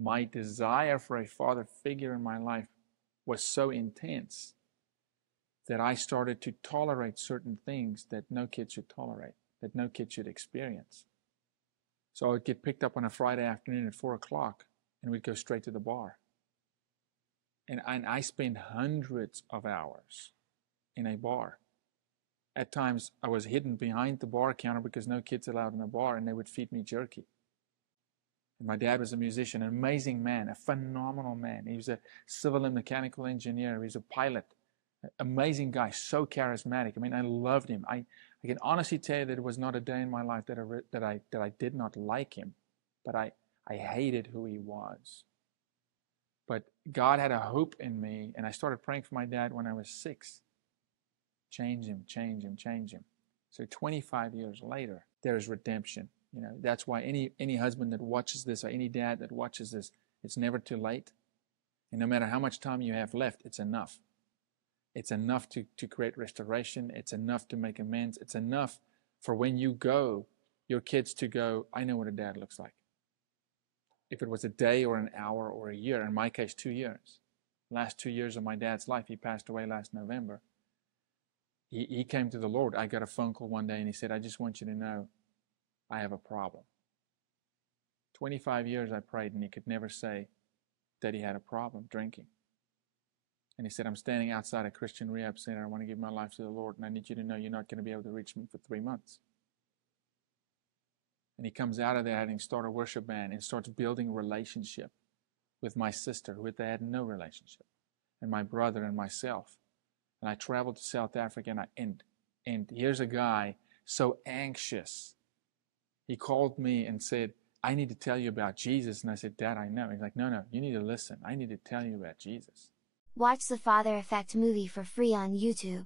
my desire for a father figure in my life was so intense that I started to tolerate certain things that no kid should tolerate, that no kid should experience. So I would get picked up on a Friday afternoon at 4 o'clock and we'd go straight to the bar. And I spent hundreds of hours in a bar. At times I was hidden behind the bar counter because no kids allowed in the bar, and they would feed me jerky. And my dad was a musician, an amazing man, a phenomenal man. He was a civil and mechanical engineer. He was a pilot. Amazing guy, so charismatic. I mean, I loved him. I can honestly tell you that it was not a day in my life that I did not like him, but I hated who he was. But God had a hope in me, and I started praying for my dad when I was 6. Change him, change him, change him. So 25 years later, there is redemption. You know, that's why any husband that watches this, or any dad that watches this, it's never too late. And no matter how much time you have left, it's enough. It's enough to create restoration. It's enough to make amends. It's enough for when you go, your kids to go, I know what a dad looks like. If it was a day or an hour or a year, in my case, 2 years. Last 2 years of my dad's life, he passed away last November. He came to the Lord. I got a phone call one day and he said, I just want you to know I have a problem. 25 years I prayed and he could never say that he had a problem drinking. And he said, I'm standing outside a Christian rehab center. I want to give my life to the Lord, and I need you to know you're not going to be able to reach me for 3 months. And he comes out of there having started a worship band and starts building a relationship with my sister, who they had no relationship, and my brother and myself. And I traveled to South Africa, and here's a guy so anxious. He called me and said, I need to tell you about Jesus. And I said, Dad, I know. He's like, no, you need to listen. I need to tell you about Jesus. Watch the Father Effect movie for free on YouTube.